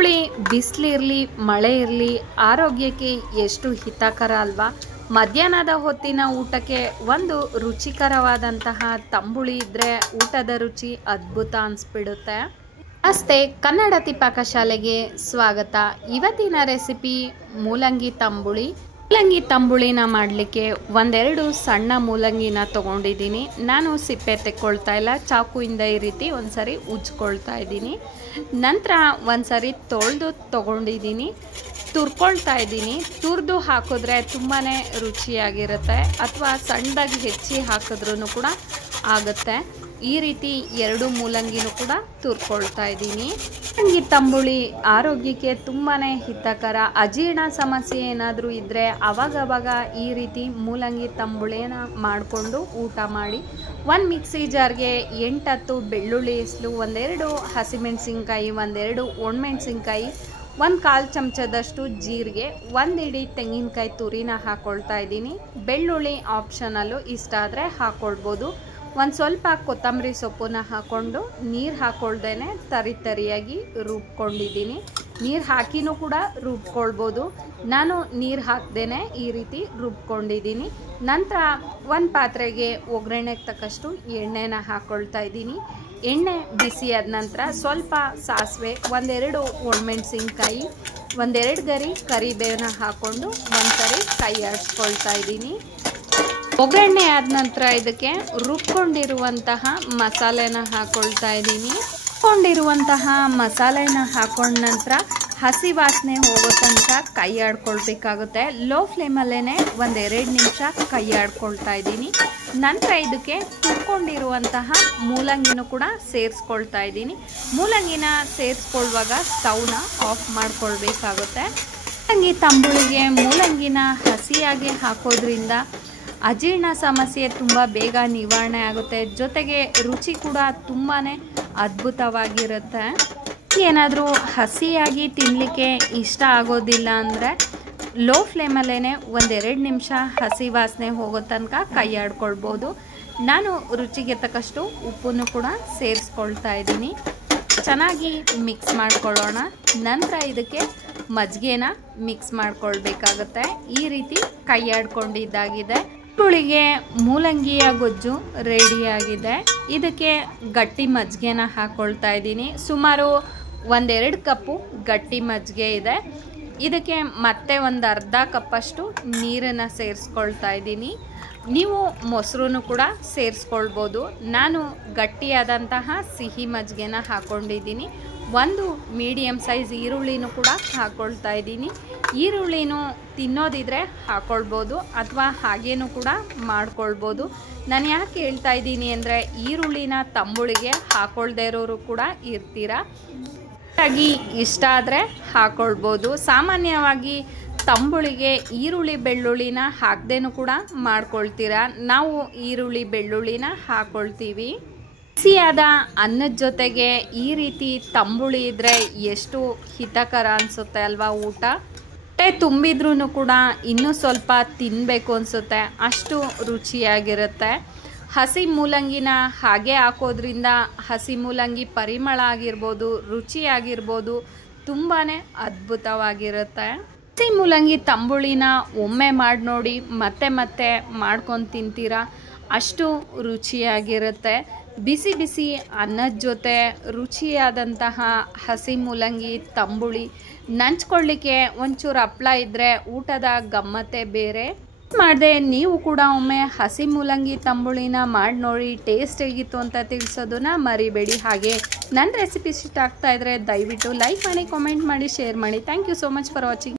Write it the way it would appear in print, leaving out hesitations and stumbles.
ತಂಬುಳಿ ಬಿಸಿಲಿರಲಿ ಮಳೆ ಇರಲಿ ಆರೋಗ್ಯಕ್ಕೆ ಎಷ್ಟು ಹಿತಕರ ಅಲ್ವಾ. ಮಧ್ಯಾಹ್ನದ ಹೊತ್ತಿನ ಊಟಕ್ಕೆ ಒಂದು ರುಚಿಕರವಾದಂತಹ ತಂಬುಳಿ ಇದ್ದರೆ ಊಟದ ರುಚಿ ಅದ್ಭುತ ಅನಿಸ್ಬಿಡುತ್ತೆ. ನಮಸ್ತೆ, ಕನ್ನಡತಿ ಪಾಕಶಾಲೆಗೆ ಸ್ವಾಗತ. ಇವತ್ತಿನ ರೆಸಿಪಿ ಮೂಲಂಗಿ ತಂಬುಳಿ. ಮೂಲಂಗಿ ತಂಬುಳಿನ ಮಾಡಲಿಕ್ಕೆ ಒಂದೆರಡು ಸಣ್ಣ ಮೂಲಂಗಿನ ತೊಗೊಂಡಿದ್ದೀನಿ. ನಾನು ಸಿಪ್ಪೆ ತೆಕ್ಕೊಳ್ತಾ ಇಲ್ಲ, ಚಾಕುವಿಂದ ಈ ರೀತಿ ಒಂದ್ಸರಿ ಉಜ್ಕೊಳ್ತಾ ಇದ್ದೀನಿ. ನಂತರ ಒಂದ್ಸರಿ ತೊಳೆದು ತೊಗೊಂಡಿದ್ದೀನಿ, ತುರ್ಕೊಳ್ತಾ ಇದ್ದೀನಿ. ತುರಿದು ಹಾಕಿದ್ರೆ ತುಂಬಾ ರುಚಿಯಾಗಿರುತ್ತೆ, ಅಥವಾ ಸಣ್ಣದಾಗಿ ಹೆಚ್ಚಿ ಹಾಕಿದ್ರೂ ಕೂಡ ಆಗುತ್ತೆ. ಈ ರೀತಿ ಎರಡು ಮೂಲಂಗಿನೂ ಕೂಡ ತುರ್ಕೊಳ್ತಾ ಇದ್ದೀನಿ. ಮೂಲಂಗಿ ತಂಬುಳಿ ಆರೋಗ್ಯಕ್ಕೆ ತುಂಬಾ ಹಿತಕರ. ಅಜೀರ್ಣ ಸಮಸ್ಯೆ ಏನಾದರೂ ಇದ್ದರೆ ಅವಾಗವಾಗ ಈ ರೀತಿ ಮೂಲಂಗಿ ತಂಬುಳಿನ ಮಾಡಿಕೊಂಡು ಊಟ ಮಾಡಿ. ಒಂದು ಮಿಕ್ಸಿ ಜಾರ್ಗೆ 8-10 ಬೆಳ್ಳುಳ್ಳಿ ಹೆಸಲು, ಒಂದೆರಡು ಹಸಿಮೆಣಸಿನ್ಕಾಯಿ, ಒಂದೆರಡು ಒಣಮೆಣಸಿನ್ಕಾಯಿ, 1/4 ಚಮಚದಷ್ಟು ಜೀರಿಗೆ, 1 ಇಡೀ ತೆಂಗಿನಕಾಯಿ ತುರಿನ ಹಾಕ್ಕೊಳ್ತಾ ಇದ್ದೀನಿ. ಬೆಳ್ಳುಳ್ಳಿ ಆಪ್ಷನಲ್ಲು, ಇಷ್ಟ ಆದರೆ ಹಾಕ್ಕೊಳ್ಬೋದು. ಒಂದು ಸ್ವಲ್ಪ ಕೊತ್ತಂಬರಿ ಸೊಪ್ಪನ್ನ ಹಾಕ್ಕೊಂಡು ನೀರು ಹಾಕ್ಕೊಳ್ದೇನೆ ತರಿಯಾಗಿ ರುಬ್ಕೊಂಡಿದ್ದೀನಿ. ನೀರು ಹಾಕಿನೂ ಕೂಡ ರುಬ್ಕೊಳ್ಬೋದು. ನಾನು ನೀರು ಹಾಕ್ದೇನೆ ಈ ರೀತಿ ರುಬ್ಕೊಂಡಿದ್ದೀನಿ. ನಂತರ ಒಂದು ಪಾತ್ರೆಗೆ ಒಗ್ಗರಣೆಗೆ ತಕ್ಕಷ್ಟು ಎಣ್ಣೆನ ಹಾಕ್ಕೊಳ್ತಾ ಇದ್ದೀನಿ. ಎಣ್ಣೆ ಬಿಸಿಯಾದ ನಂತರ ಸ್ವಲ್ಪ ಸಾಸಿವೆ, ಒಂದೆರಡು ಒಣಮೆಣಸಿನ್ಕಾಯಿ, ಒಂದೆರಡು ಗರಿ ಕರಿಬೇವನ್ನ ಹಾಕ್ಕೊಂಡು ಒಂದ್ಸರಿ ಕೈ ಆಡಿಸ್ಕೊಳ್ತಾ ಇದ್ದೀನಿ. ಒಗ್ಗರಣೆ ಆದ ನಂತರ ಇದಕ್ಕೆ ರುಬ್ಕೊಂಡಿರುವಂತಹ ಮಸಾಲೆನ ಹಾಕ್ಕೊಳ್ತಾ ಇದ್ದೀನಿ. ರುಬ್ಕೊಂಡಿರುವಂತಹ ಮಸಾಲೆನ ಹಾಕೊಂಡ ನಂತರ ಹಸಿ ವಾಸನೆ ಹೋಗೋ ತನಕ ಕೈ ಆಡ್ಕೊಳ್ಬೇಕಾಗುತ್ತೆ. ಲೋ ಫ್ಲೇಮಲ್ಲೇ 1-2 ನಿಮಿಷ ಕೈ ಆಡ್ಕೊಳ್ತಾ ಇದ್ದೀನಿ. ನಂತರ ಇದಕ್ಕೆ ತುರ್ಕೊಂಡಿರುವಂತಹ ಮೂಲಂಗಿನೂ ಕೂಡ ಸೇರಿಸ್ಕೊಳ್ತಾ ಇದ್ದೀನಿ. ಮೂಲಂಗಿನ ಸೇರಿಸ್ಕೊಳ್ಳುವಾಗ ಸ್ಟವ್ನ ಆಫ್ ಮಾಡ್ಕೊಳ್ಬೇಕಾಗುತ್ತೆ. ಮೂಲಂಗಿ ತಂಬುಳಿಗೆ ಮೂಲಂಗಿನ ಹಸಿಯಾಗಿ ಹಾಕೋದ್ರಿಂದ ಅಜೀರ್ಣ ಸಮಸ್ಯೆ ತುಂಬ ಬೇಗ ನಿವಾರಣೆ ಆಗುತ್ತೆ. ಜೊತೆಗೆ ರುಚಿ ಕೂಡ ತುಂಬಾ ಅದ್ಭುತವಾಗಿರುತ್ತೆ. ಏನಾದರೂ ಹಸಿಯಾಗಿ ತಿನ್ನಲಿಕ್ಕೆ ಇಷ್ಟ ಆಗೋದಿಲ್ಲ ಅಂದರೆ ಲೋ ಫ್ಲೇಮಲ್ಲೇ 1-2 ನಿಮಿಷ ಹಸಿ ವಾಸನೆ ಹೋಗೋ ತನಕ ಕೈ ಆಡ್ಕೊಳ್ಬೋದು. ನಾನು ರುಚಿಗೆ ತಕ್ಕಷ್ಟು ಉಪ್ಪನ್ನು ಕೂಡ ಸೇರಿಸ್ಕೊಳ್ತಾ ಇದ್ದೀನಿ. ಚೆನ್ನಾಗಿ ಮಿಕ್ಸ್ ಮಾಡ್ಕೊಳ್ಳೋಣ. ನಂತರ ಇದಕ್ಕೆ ಮಜ್ಜಿಗೆನ ಮಿಕ್ಸ್ ಮಾಡ್ಕೊಳ್ಬೇಕಾಗುತ್ತೆ. ಈ ರೀತಿ ಕೈ ಆಡ್ಕೊಂಡಿದ್ದಾಗಿದೆ. ತಂಬುಳಿಗೆ ಮೂಲಂಗಿಯ ಗೊಜ್ಜು ರೆಡಿಯಾಗಿದೆ. ಇದಕ್ಕೆ ಗಟ್ಟಿ ಮಜ್ಜಿಗೆನ ಹಾಕ್ಕೊಳ್ತಾ ಇದ್ದೀನಿ. ಸುಮಾರು 1-2 ಕಪ್ಪು ಗಟ್ಟಿ ಮಜ್ಜಿಗೆ ಇದೆ. ಇದಕ್ಕೆ ಮತ್ತೆ ಒಂದು ಅರ್ಧ ಕಪ್ಪಷ್ಟು ನೀರನ್ನು ಸೇರಿಸ್ಕೊಳ್ತಾ ಇದ್ದೀನಿ. ನೀವು ಮೊಸರು ಕೂಡ ಸೇರಿಸ್ಕೊಳ್ಬೋದು. ನಾನು ಗಟ್ಟಿಯಾದಂತಹ ಸಿಹಿ ಮಜ್ಜಿಗೆನ ಹಾಕ್ಕೊಂಡಿದ್ದೀನಿ. 1 ಮೀಡಿಯಮ್ ಸೈಜ್ ಈರುಳ್ಳಿನೂ ಕೂಡ ಹಾಕ್ಕೊಳ್ತಾ ಇದ್ದೀನಿ. ಈರುಳ್ಳಿನೂ ತಿನ್ನೋದಿದ್ರೆ ಹಾಕ್ಕೊಳ್ಬೋದು, ಅಥವಾ ಹಾಗೇನೂ ಕೂಡ ಮಾಡ್ಕೊಳ್ಬೋದು. ನಾನು ಯಾಕೆ ಹೇಳ್ತಾ ಇದ್ದೀನಿ ಅಂದರೆ ಈರುಳ್ಳಿನ ತಂಬುಳಿಗೆ ಹಾಕ್ಕೊಳ್ದೇ ಇರೋರು ಕೂಡ ಇರ್ತೀರ. ಹಾಗಾಗಿ ಇಷ್ಟ ಆದರೆ ಹಾಕ್ಕೊಳ್ಬೋದು. ಸಾಮಾನ್ಯವಾಗಿ ತಂಬುಳಿಗೆ ಈರುಳ್ಳಿ ಬೆಳ್ಳುಳ್ಳಿನ ಹಾಕ್ದೇನೂ ಕೂಡ ಮಾಡ್ಕೊಳ್ತೀರ. ನಾವು ಈರುಳ್ಳಿ ಬೆಳ್ಳುಳ್ಳಿನ ಹಾಕ್ಕೊಳ್ತೀವಿ. ಬಿಸಿಯಾದ ಅನ್ನದ ಜೊತೆಗೆ ಈ ರೀತಿ ತಂಬುಳಿ ಇದ್ದರೆ ಎಷ್ಟು ಹಿತಕರ ಅನಿಸುತ್ತೆ ಅಲ್ವಾ. ಊಟ ಹೊಟ್ಟೆ ತುಂಬಿದ್ರೂ ಕೂಡ ಇನ್ನೂ ಸ್ವಲ್ಪ ತಿನ್ನಬೇಕು ಅನಿಸುತ್ತೆ, ಅಷ್ಟು ರುಚಿಯಾಗಿರುತ್ತೆ. ಹಸಿ ಮೂಲಂಗಿನ ಹಾಗೆ ಹಾಕೋದ್ರಿಂದ ಹಸಿ ಮೂಲಂಗಿ ಪರಿಮಳ ಆಗಿರ್ಬೋದು, ರುಚಿಯಾಗಿರ್ಬೋದು, ತುಂಬಾ ಅದ್ಭುತವಾಗಿರುತ್ತೆ. ಹಸಿ ಮೂಲಂಗಿ ತಂಬುಳಿನ ಒಮ್ಮೆ ಮಾಡಿ ನೋಡಿ, ಮತ್ತೆ ಮತ್ತೆ ಮಾಡ್ಕೊಂಡು ತಿಂತೀರಾ, ಅಷ್ಟು ರುಚಿಯಾಗಿರುತ್ತೆ. ಬಿಸಿ ಬಿಸಿ ಅನ್ನದ ಜೊತೆ ರುಚಿಯಾದಂತಹ ಹಸಿ ಮೂಲಂಗಿ ತಂಬುಳಿ ನಂಚ್ಕೊಳ್ಳಿಕ್ಕೆ ಒಂಚೂರು ಹಪ್ಪಳ ಇದ್ದರೆ ಊಟದ ಗಮ್ಮತ್ತೇ ಬೇರೆ. ಮಾಡಿದೆ ನೀವು ಕೂಡ ಒಮ್ಮೆ ಹಸಿ ಮೂಲಂಗಿ ತಂಬುಳಿನ ಮಾಡಿ ನೋಡಿ, ಟೇಸ್ಟ್ ಹೇಗಿತ್ತು ಅಂತ ತಿಳಿಸೋದನ್ನ ಮರಿಬೇಡಿ. ಹಾಗೆ ನನ್ನ ರೆಸಿಪಿ ಇಷ್ಟ ಆಗ್ತಾ ಇದ್ದರೆ ದಯವಿಟ್ಟು ಲೈಕ್ ಮಾಡಿ, ಕಾಮೆಂಟ್ ಮಾಡಿ, ಶೇರ್ ಮಾಡಿ. Thank you so much for watching.